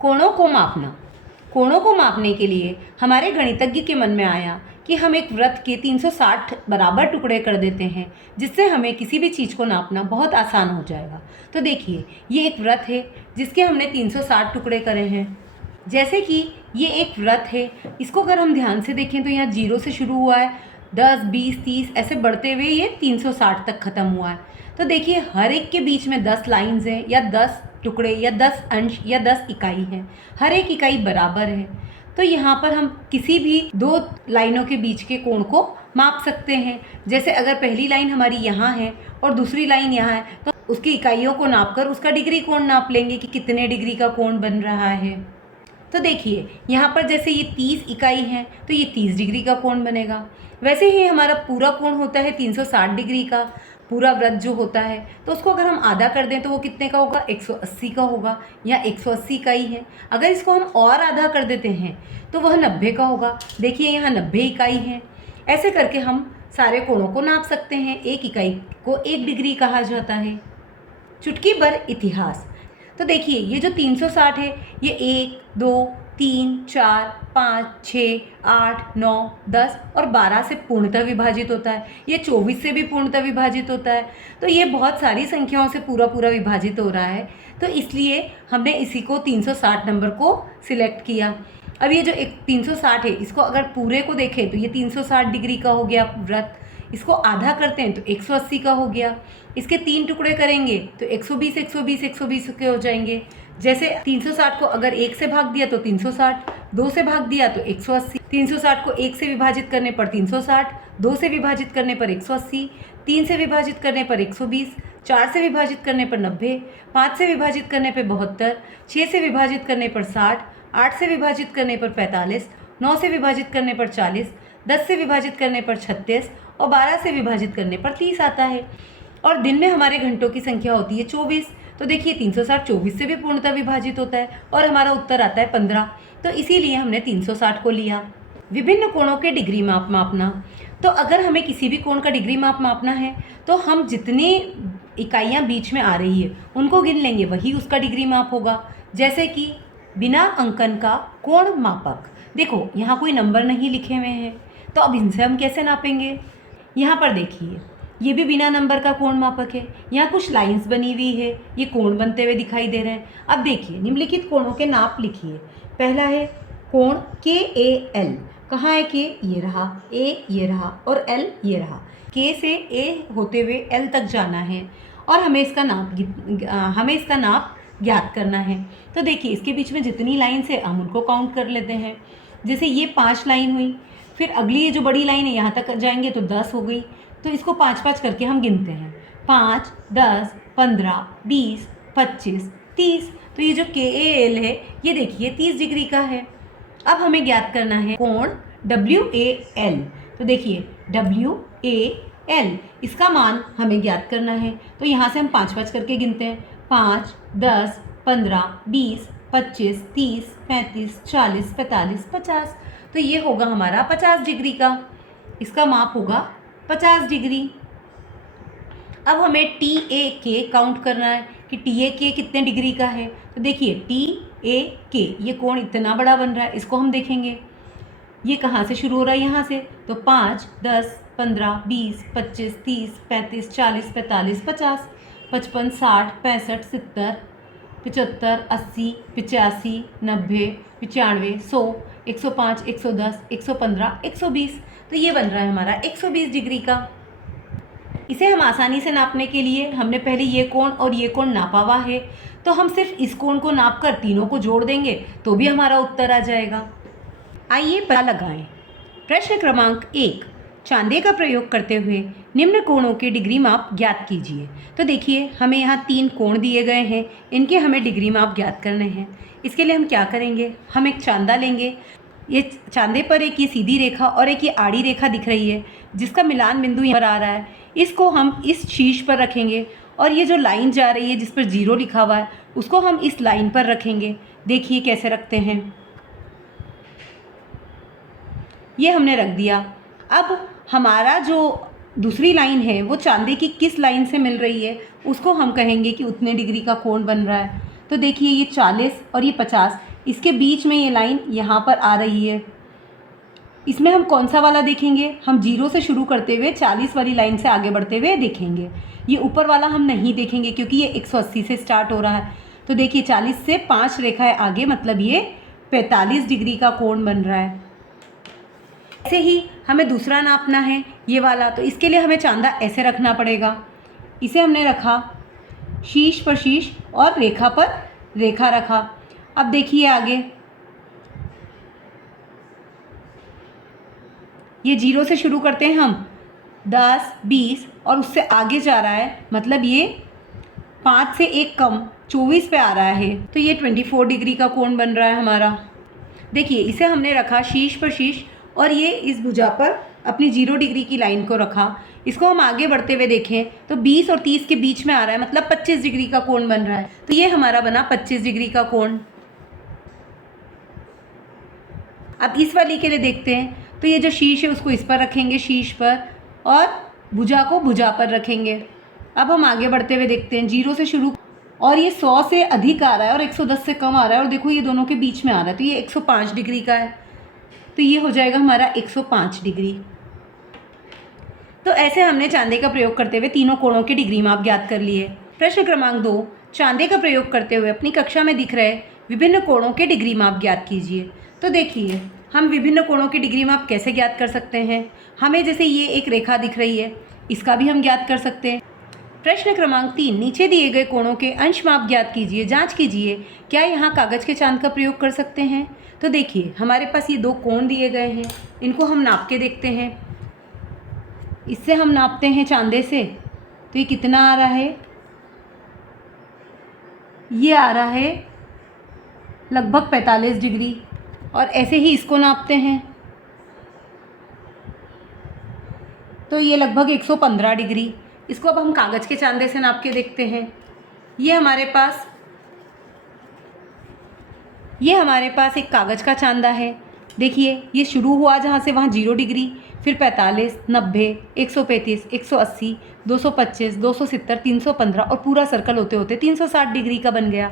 कोणों को मापना। कोणों को मापने के लिए हमारे गणितज्ञ के मन में आया कि हम एक वृत्त के 360 बराबर टुकड़े कर देते हैं, जिससे हमें किसी भी चीज़ को नापना बहुत आसान हो जाएगा। तो देखिए, ये एक वृत्त है जिसके हमने 360 टुकड़े करे हैं। जैसे कि ये एक वृत्त है, इसको अगर हम ध्यान से देखें तो यहाँ 0 से शुरू हुआ है, 10, 20, 30 ऐसे बढ़ते हुए ये 360 तक ख़त्म हुआ है। तो देखिए, हर एक के बीच में 10 लाइन्स हैं या 10 टुकड़े या 10 अंश या 10 इकाई हैं। हर एक इकाई बराबर है। तो यहाँ पर हम किसी भी दो लाइनों के बीच के कोण को माप सकते हैं। जैसे अगर पहली लाइन हमारी यहाँ है और दूसरी लाइन यहाँ है, तो उसकी इकाइयों को नापकर उसका डिग्री कोण नाप लेंगे कि कितने डिग्री का कोण बन रहा है। तो देखिए, यहाँ पर जैसे ये 30 इकाई है तो ये 30 डिग्री का कोण बनेगा। वैसे ही हमारा पूरा कोण होता है 360 डिग्री का। पूरा वृत्त जो होता है तो उसको अगर हम आधा कर दें तो वो कितने का होगा, 180 का होगा। या 180 इकाई है, अगर इसको हम और आधा कर देते हैं तो वह 90 का होगा। देखिए, यहाँ 90 इकाई है। ऐसे करके हम सारे कोणों को नाप सकते हैं। एक इकाई को 1 डिग्री कहा जाता है। चुटकी भर इतिहास। तो देखिए, ये जो 360 है ये 1, 2, 3, 4, 5, 6, 8, 9, 10 और 12 से पूर्णतः विभाजित होता है। ये 24 से भी पूर्णतः विभाजित होता है। तो ये बहुत सारी संख्याओं से पूरा विभाजित हो रहा है। तो इसलिए हमने इसी को 360 नंबर को सिलेक्ट किया। अब ये जो 360 है, इसको अगर पूरे को देखें तो ये 360 डिग्री का हो गया वृत्त। इसको आधा करते हैं तो 180 का हो गया। इसके 3 टुकड़े करेंगे तो 120, 120, 120 के हो जाएंगे। जैसे 360 को अगर 1 से भाग दिया तो 360, 2 से भाग दिया तो 180, 360 को 1 से विभाजित करने पर 360, 2 से विभाजित करने पर 180, 3 से विभाजित करने पर 120, 4 से विभाजित करने पर 90, 5 से विभाजित करने पर 72, 6 से विभाजित करने पर 60, 8 से विभाजित करने पर 45, 9 से विभाजित करने पर 40, 10 से विभाजित करने पर 36 और 12 से विभाजित करने पर 30 आता है। और दिन में हमारे घंटों की संख्या होती है 24। तो देखिए, 360 24 से भी पूर्णतः विभाजित होता है और हमारा उत्तर आता है 15। तो इसीलिए हमने 360 को लिया। विभिन्न कोणों के डिग्री माप मापना। तो अगर हमें किसी भी कोण का डिग्री माप मापना है तो हम जितनी इकाइयाँ बीच में आ रही है उनको गिन लेंगे, वही उसका डिग्री माप होगा। जैसे कि बिना अंकन का कोण मापक। देखो, यहाँ कोई नंबर नहीं लिखे हुए हैं, तो अब इनसे हम कैसे नापेंगे। यहाँ पर देखिए, ये भी बिना नंबर का कोण मापक है। यहाँ कुछ लाइंस बनी हुई है, ये कोण बनते हुए दिखाई दे रहे हैं। अब देखिए, निम्नलिखित कोणों के नाप लिखिए। पहला है कोण KAL। कहाँ है K? ये रहा। A ये रहा और L ये रहा। K से A होते हुए L तक जाना है और हमें इसका नाप ज्ञात करना है। तो देखिए, इसके बीच में जितनी लाइन्स है हम उनको काउंट कर लेते हैं। जैसे ये 5 लाइन हुई, फिर अगली ये जो बड़ी लाइन है यहाँ तक जाएंगे तो 10 हो गई। तो इसको 5-5 करके हम गिनते हैं। 5, 10, 15, 20, 25, 30। तो ये जो KAL है ये देखिए 30 डिग्री का है। अब हमें ज्ञात करना है कोण WAL। तो देखिए, WAL इसका मान हमें ज्ञात करना है। तो यहाँ से हम 5-5 करके गिनते हैं। 5, 10, 15, 20, 25, 30, 35, 40, 45, 50। तो ये होगा हमारा 50 डिग्री का। इसका माप होगा 50 डिग्री। अब हमें TAK काउंट करना है कि TAK कितने डिग्री का है। तो देखिए, TAK ये कोण इतना बड़ा बन रहा है, इसको हम देखेंगे। ये कहाँ से शुरू हो रहा है? यहाँ से। तो 5, 10, 15, 20, 25, 30, 35, 40, 45, 50, 55, 60, 65, 70, 75, 80, 85, 90, 95, 100, 105, 110, 115, 120। तो ये बन रहा है हमारा 120 डिग्री का। इसे हम आसानी से नापने के लिए हमने पहले ये कोण और ये कोण नापा हुआ है, तो हम सिर्फ इस कोण को नापकर तीनों को जोड़ देंगे तो भी हमारा उत्तर आ जाएगा। आइए पता लगाएं। प्रश्न क्रमांक 1, चांदे का प्रयोग करते हुए निम्न कोणों के डिग्री माप ज्ञात कीजिए। तो देखिए, हमें यहाँ 3 कोण दिए गए हैं, इनके हमें डिग्री माप ज्ञात करने हैं। इसके लिए हम क्या करेंगे, हम एक चांदा लेंगे। ये चांदे पर एक ये सीधी रेखा और एक ये आड़ी रेखा दिख रही है, जिसका मिलान बिंदु यहाँ पर आ रहा है। इसको हम इस शीर्ष पर रखेंगे और ये जो लाइन जा रही है जिस पर 0 लिखा हुआ है उसको हम इस लाइन पर रखेंगे। देखिए कैसे रखते हैं, ये हमने रख दिया। अब हमारा जो दूसरी लाइन है वो चांदी की किस लाइन से मिल रही है उसको हम कहेंगे कि उतने डिग्री का कोण बन रहा है। तो देखिए ये 40 और ये 50, इसके बीच में ये लाइन यहाँ पर आ रही है। इसमें हम कौन सा वाला देखेंगे? हम 0 से शुरू करते हुए 40 वाली लाइन से आगे बढ़ते हुए देखेंगे। ये ऊपर वाला हम नहीं देखेंगे क्योंकि ये 180 से स्टार्ट हो रहा है। तो देखिए 40 से 5 रेखाएं आगे, मतलब ये 45 डिग्री का कोण बन रहा है। ऐसे ही हमें दूसरा नापना है ये वाला, तो इसके लिए हमें चांदा ऐसे रखना पड़ेगा। इसे हमने रखा शीर्ष पर शीर्ष और रेखा पर रेखा रखा। अब देखिए आगे ये 0 से शुरू करते हैं हम, 10, 20 और उससे आगे जा रहा है, मतलब ये 5 से 1 कम 24 पे आ रहा है। तो ये 24 डिग्री का कोण बन रहा है हमारा। देखिए इसे हमने रखा शीर्ष पर शीर्ष और ये इस भुजा पर अपनी 0 डिग्री की लाइन को रखा। इसको हम आगे बढ़ते हुए देखें तो 20 और 30 के बीच में आ रहा है, मतलब 25 डिग्री का कोण बन रहा है। तो ये हमारा बना 25 डिग्री का कोण। अब इस वाली के लिए देखते हैं, तो ये जो शीर्ष है उसको इस पर रखेंगे शीर्ष पर, और भुजा को भुजा पर रखेंगे। अब हम आगे बढ़ते हुए देखते हैं, 0 से शुरू और ये 100 से अधिक आ रहा है और 110 से कम आ रहा है, और देखो ये दोनों के बीच में आ रहा है, तो ये 105 डिग्री का है। तो ये हो जाएगा हमारा 105 डिग्री। तो ऐसे हमने चांदे का प्रयोग करते हुए तीनों कोणों के डिग्री माप ज्ञात कर लिए। प्रश्न क्रमांक 2, चांदे का प्रयोग करते हुए अपनी कक्षा में दिख रहे विभिन्न कोणों के डिग्री माप ज्ञात कीजिए। तो देखिए हम विभिन्न कोणों की डिग्री माप कैसे ज्ञात कर सकते हैं। हमें जैसे ये एक रेखा दिख रही है, इसका भी हम ज्ञात कर सकते हैं। प्रश्न क्रमांक 3, नीचे दिए गए कोणों के अंश माप ज्ञात कीजिए। जांच कीजिए क्या यहाँ कागज के चांद का प्रयोग कर सकते हैं। तो देखिए हमारे पास ये 2 कोण दिए गए हैं, इनको हम नाप के देखते हैं। इससे हम नापते हैं चांदे से, तो ये कितना आ रहा है, ये आ रहा है लगभग 45 डिग्री। और ऐसे ही इसको नापते हैं तो ये लगभग 115 डिग्री। इसको अब हम कागज़ के चांदे से नाप के देखते हैं। ये हमारे पास एक कागज़ का चांदा है। देखिए ये शुरू हुआ जहाँ से वहाँ 0 डिग्री, फिर 45, 90, 135, 180, 225, 270, 315 और पूरा सर्कल होते होते 360 डिग्री का बन गया।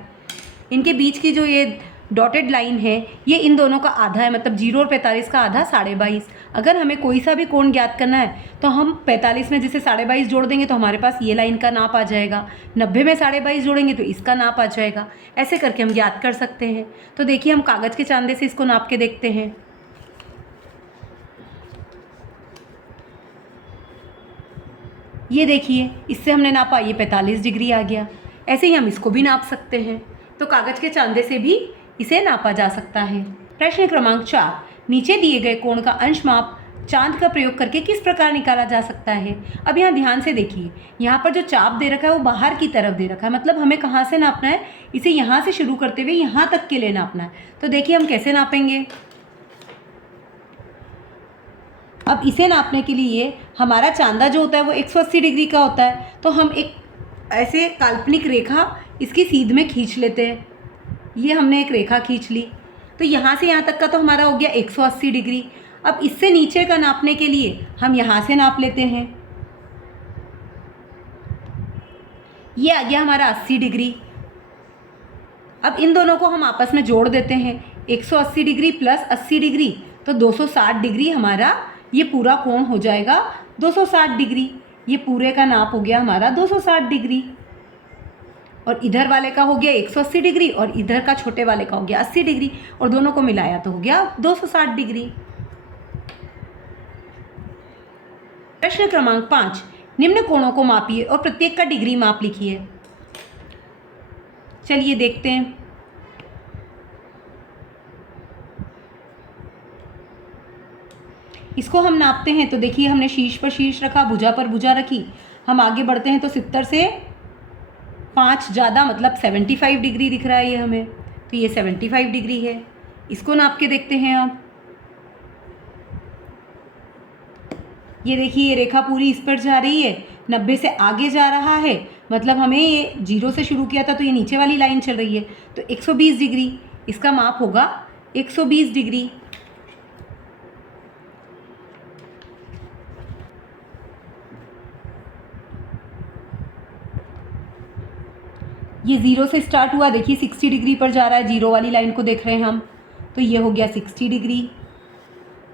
इनके बीच की जो ये डॉटेड लाइन है ये इन दोनों का आधा है, मतलब 0 और 45 का आधा 22.5। अगर हमें कोई सा भी कोण ज्ञात करना है तो हम 45 में जैसे 22.5 जोड़ देंगे तो हमारे पास ये लाइन का नाप आ जाएगा, 90 में 22.5 जोड़ेंगे तो इसका नाप आ जाएगा। ऐसे करके हम ज्ञात कर सकते हैं। तो देखिए हम कागज़ के चांदे से इसको नाप के देखते हैं। ये देखिए इससे हमने नापा, ये 45 डिग्री आ गया। ऐसे ही हम इसको भी नाप सकते हैं। तो कागज़ के चांदे से भी इसे नापा जा सकता है। प्रश्न क्रमांक 4, नीचे दिए गए कोण का अंश माप चांद का प्रयोग करके किस प्रकार निकाला जा सकता है। अब यहाँ ध्यान से देखिए, यहाँ पर जो चाप दे रखा है वो बाहर की तरफ दे रखा है, मतलब हमें कहाँ से नापना है, इसे यहाँ से शुरू करते हुए यहाँ तक के लिए नापना है। तो देखिए हम कैसे नापेंगे। अब इसे नापने के लिए हमारा चांदा जो होता है वो 180 डिग्री का होता है, तो हम एक ऐसे काल्पनिक रेखा इसकी सीध में खींच लेते हैं। ये हमने एक रेखा खींच ली, तो यहाँ से यहाँ तक का तो हमारा हो गया 180 डिग्री। अब इससे नीचे का नापने के लिए हम यहाँ से नाप लेते हैं। ये आ गया हमारा 80 डिग्री। अब इन दोनों को हम आपस में जोड़ देते हैं, 180 डिग्री प्लस 80 डिग्री, तो 260 डिग्री हमारा ये पूरा कोण हो जाएगा 260 डिग्री। ये पूरे का नाप हो गया हमारा 260 डिग्री, और इधर वाले का हो गया 180 डिग्री और इधर का छोटे वाले का हो गया 80 डिग्री, और दोनों को मिलाया तो हो गया 260 डिग्री। प्रश्न क्रमांक 5, निम्न कोणों को मापिए और प्रत्येक का डिग्री माप लिखिए। चलिए देखते हैं। इसको हम नापते हैं, तो देखिए हमने शीर्ष पर शीर्ष रखा, भुजा पर भुजा रखी। हम आगे बढ़ते हैं तो 70 से 5 ज़्यादा, मतलब 75 डिग्री दिख रहा है ये हमें, तो ये 75 डिग्री है। इसको नाप के देखते हैं। अब ये देखिए ये रेखा पूरी इस पर जा रही है, 90 से आगे जा रहा है, मतलब हमें ये 0 से शुरू किया था तो ये नीचे वाली लाइन चल रही है, तो 120 डिग्री इसका माप होगा 120 डिग्री। ये 0 से स्टार्ट हुआ, देखिए 60 डिग्री पर जा रहा है, 0 वाली लाइन को देख रहे हैं हम, तो ये हो गया 60 डिग्री।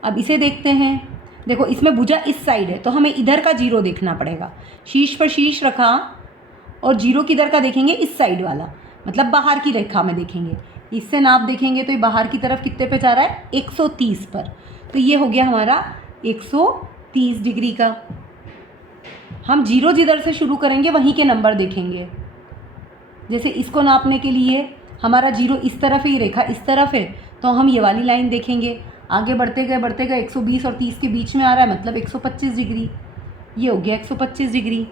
अब इसे देखते हैं, देखो इसमें भुजा इस साइड है तो हमें इधर का 0 देखना पड़ेगा। शीर्ष पर शीर्ष रखा और 0 किधर का देखेंगे, इस साइड वाला, मतलब बाहर की रेखा में देखेंगे। इससे नाप देखेंगे तो ये बाहर की तरफ कितने पे जा रहा है, 130 पर। तो ये हो गया हमारा 130 डिग्री का। हम 0 जिधर से शुरू करेंगे वहीं के नंबर देखेंगे। जैसे इसको नापने के लिए हमारा 0 इस तरफ है, ये रेखा इस तरफ है, तो हम ये वाली लाइन देखेंगे। आगे बढ़ते गए 120 और 30 के बीच में आ रहा है, मतलब 125 डिग्री। ये हो गया 125 डिग्री।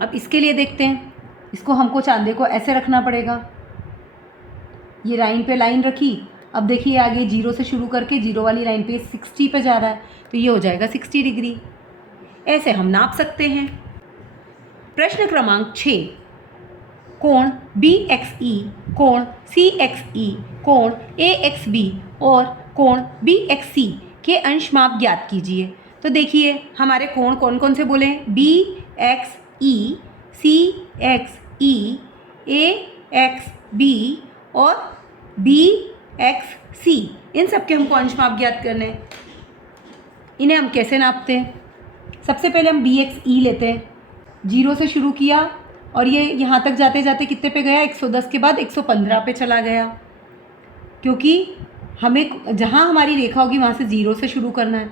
अब इसके लिए देखते हैं, इसको हमको चांदे को ऐसे रखना पड़ेगा। ये लाइन पे लाइन रखी। अब देखिए आगे 0 से शुरू करके 0 वाली लाइन पे 60 पे जा रहा है, तो ये हो जाएगा 60 डिग्री। ऐसे हम नाप सकते हैं। प्रश्न क्रमांक 6, कोण BXE, कोण CXE, कोण AXB और कोण BXC के अंश माप ज्ञात कीजिए। तो देखिए हमारे कोण कौन कौन से बोले, BXE, CXE, AXB और BXC, इन सब के हमको अंश माप ज्ञात करने हैं। इन्हें हम कैसे नापते हैं, सबसे पहले हम BXE लेते हैं। 0 से शुरू किया और ये यहाँ तक जाते जाते कितने पे गया, 110 के बाद 115 पे चला गया, क्योंकि हमें जहाँ हमारी रेखा होगी वहाँ से 0 से शुरू करना है,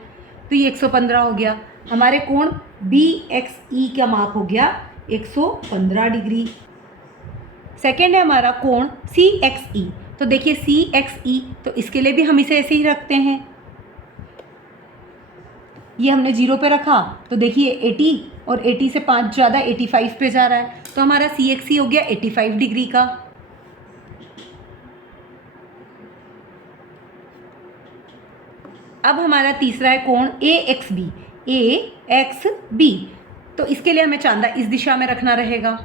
तो ये 115 हो गया। हमारे कोण BXE का माप हो गया 115 डिग्री। सेकेंड है हमारा कोण CXE। तो देखिए CXE, तो इसके लिए भी हम इसे ऐसे ही रखते हैं। ये हमने 0 पे रखा तो देखिए 80 और 80 से 5 ज़्यादा 85 पे जा रहा है, तो हमारा CXE हो गया 85 डिग्री का। अब हमारा तीसरा है कोण AXB। AXB, तो इसके लिए हमें चांदा इस दिशा में रखना रहेगा।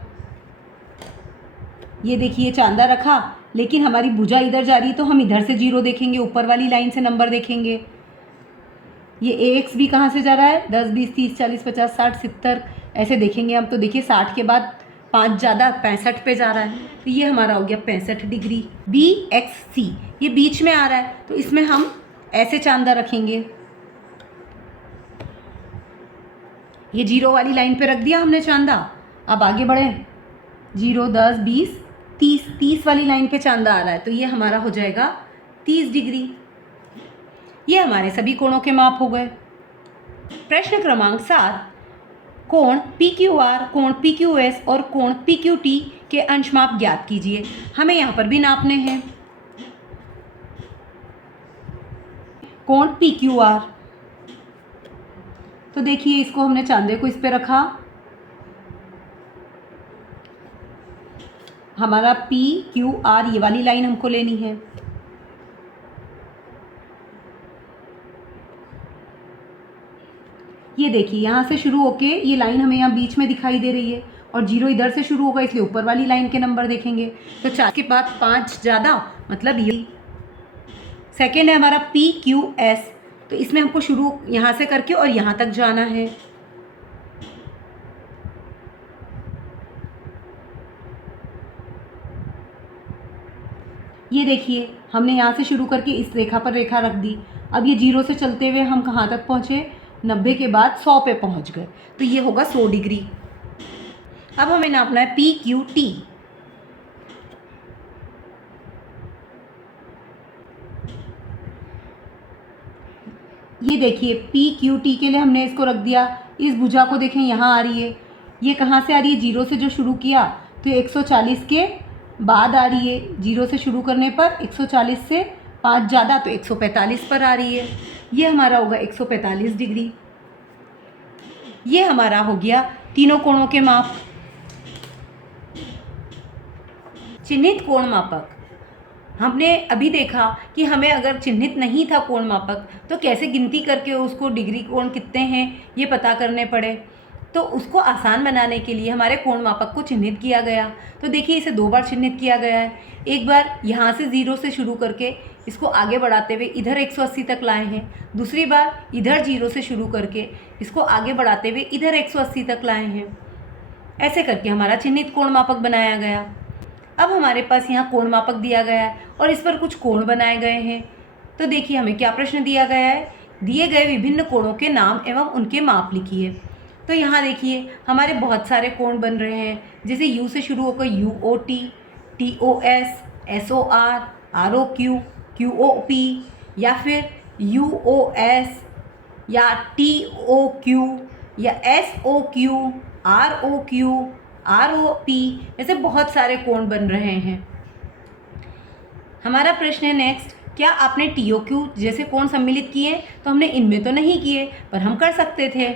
ये देखिए चांदा रखा, लेकिन हमारी भुजा इधर जा रही है तो हम इधर से 0 देखेंगे, ऊपर वाली लाइन से नंबर देखेंगे। ये AXB कहाँ से जा रहा है, 10, 20, 30, 40, 50, 60, 70 ऐसे देखेंगे हम। तो देखिए 60 के बाद 5 ज़्यादा 65 पे जा रहा है, तो ये हमारा हो गया 65 डिग्री। BXC, ये बीच में आ रहा है, तो इसमें हम ऐसे चांदा रखेंगे। ये 0 वाली लाइन पे रख दिया हमने चांदा। अब आगे बढ़ें, 0, 10, 20, 30 वाली लाइन पे चांदा आ रहा है, तो ये हमारा हो जाएगा 30 डिग्री। ये हमारे सभी कोणों के माप हो गए। प्रश्न क्रमांक 7, कोण PQR, कोण PQS और कोण PQT के अंश माप ज्ञात कीजिए। हमें यहाँ पर भी नापने हैं। कोण PQR, तो देखिए इसको हमने चांदे को इस पे रखा। हमारा PQR ये वाली लाइन हमको लेनी है। ये देखिए यहाँ से शुरू होके ये लाइन हमें यहाँ बीच में दिखाई दे रही है और 0 इधर से शुरू होगा, इसलिए ऊपर वाली लाइन के नंबर देखेंगे। तो 4 के बाद 5 ज़्यादा, मतलब ये। सेकेंड है हमारा PQS, तो इसमें हमको शुरू यहाँ से करके और यहाँ तक जाना है। ये देखिए हमने यहाँ से शुरू करके इस रेखा पर रेखा रख दी। अब ये 0 से चलते हुए हम कहाँ तक पहुँचे, 90 के बाद 100 पे पहुँच गए, तो ये होगा 100 डिग्री। अब हमें नापना है PQT। ये देखिए PQT के लिए हमने इसको रख दिया। इस भुजा को देखें यहाँ आ रही है, ये कहाँ से आ रही है, 0 से जो शुरू किया तो 140 के बाद आ रही है। 0 से शुरू करने पर 140 से 5 ज़्यादा तो 145 पर आ रही है। ये हमारा होगा 145 डिग्री। ये हमारा हो गया तीनों कोणों के माप। चिन्हित कोण मापक, हमने अभी देखा कि हमें अगर चिन्हित नहीं था कोण मापक तो कैसे गिनती करके उसको डिग्री कोण कितने हैं ये पता करने पड़े। तो उसको आसान बनाने के लिए हमारे कोण मापक को चिन्हित किया गया। तो देखिए इसे 2 बार चिन्हित किया गया है। एक बार यहाँ से 0 से शुरू करके इसको आगे बढ़ाते हुए इधर 180 तक लाए हैं। दूसरी बार इधर 0 से शुरू करके इसको आगे बढ़ाते हुए इधर 180 तक लाए हैं। ऐसे करके हमारा चिन्हित कोण मापक बनाया गया। अब हमारे पास यहाँ कोण मापक दिया गया है और इस पर कुछ कोण बनाए गए हैं। तो देखिए हमें क्या प्रश्न दिया गया है, दिए गए विभिन्न कोणों के नाम एवं उनके माप लिखिए। तो यहाँ देखिए हमारे बहुत सारे कोण बन रहे हैं, जैसे यू से शुरू होकर UOT, TOS, SOR, ROQ, QOP या फिर UOS या TOQ या SOQ, ROQ, ROP, ऐसे बहुत सारे कोण बन रहे हैं। हमारा प्रश्न है नेक्स्ट, क्या आपने TOQ जैसे कोण सम्मिलित किए? तो हमने इनमें तो नहीं किए, पर हम कर सकते थे।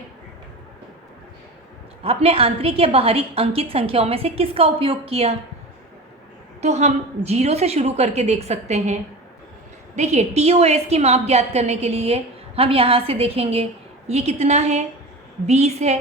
आपने आंतरिक या बाहरी अंकित संख्याओं में से किसका उपयोग किया? तो हम 0 से शुरू करके देख सकते हैं। देखिए TOS की माप ज्ञात करने के लिए हम यहाँ से देखेंगे, ये कितना है, 20 है।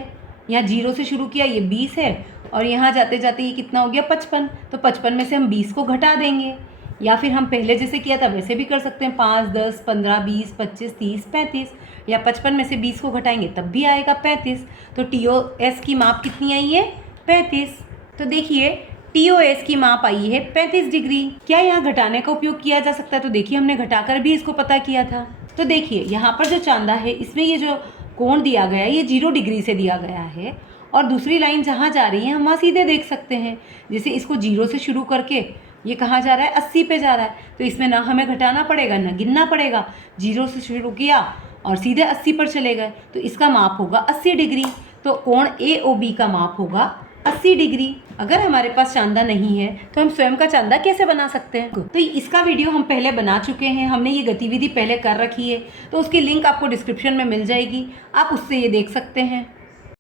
यहाँ 0 से शुरू किया, ये 20 है और यहाँ जाते जाते ये कितना हो गया, 55। तो 55 में से हम 20 को घटा देंगे, या फिर हम पहले जैसे किया था वैसे भी कर सकते हैं, 5, 10, 15, 20, 25, 30, 35, या 55 में से 20 को घटाएंगे तब भी आएगा 35। तो TOS की माप कितनी आई है, 35। तो देखिए TOS की माप आई है 35 डिग्री। क्या यहाँ घटाने का उपयोग किया जा सकता है? तो देखिए हमने घटाकर भी इसको पता किया था। तो देखिए यहाँ पर जो चांदा है इसमें ये जो कोण दिया गया है ये 0 डिग्री से दिया गया है, और दूसरी लाइन जहाँ जा रही है हम वहाँ सीधे देख सकते हैं। जैसे इसको 0 से शुरू करके ये कहाँ जा रहा है, 80 पे जा रहा है, तो इसमें ना हमें घटाना पड़ेगा ना गिनना पड़ेगा। 0 से शुरू किया और सीधे 80 पर चले गए, तो इसका माप होगा 80 डिग्री। तो कोण AOB का माप होगा 80 डिग्री। अगर हमारे पास चांदा नहीं है तो हम स्वयं का चांदा कैसे बना सकते हैं? तो इसका वीडियो हम पहले बना चुके हैं, हमने ये गतिविधि पहले कर रखी है, तो उसकी लिंक आपको डिस्क्रिप्शन में मिल जाएगी, आप उससे ये देख सकते हैं।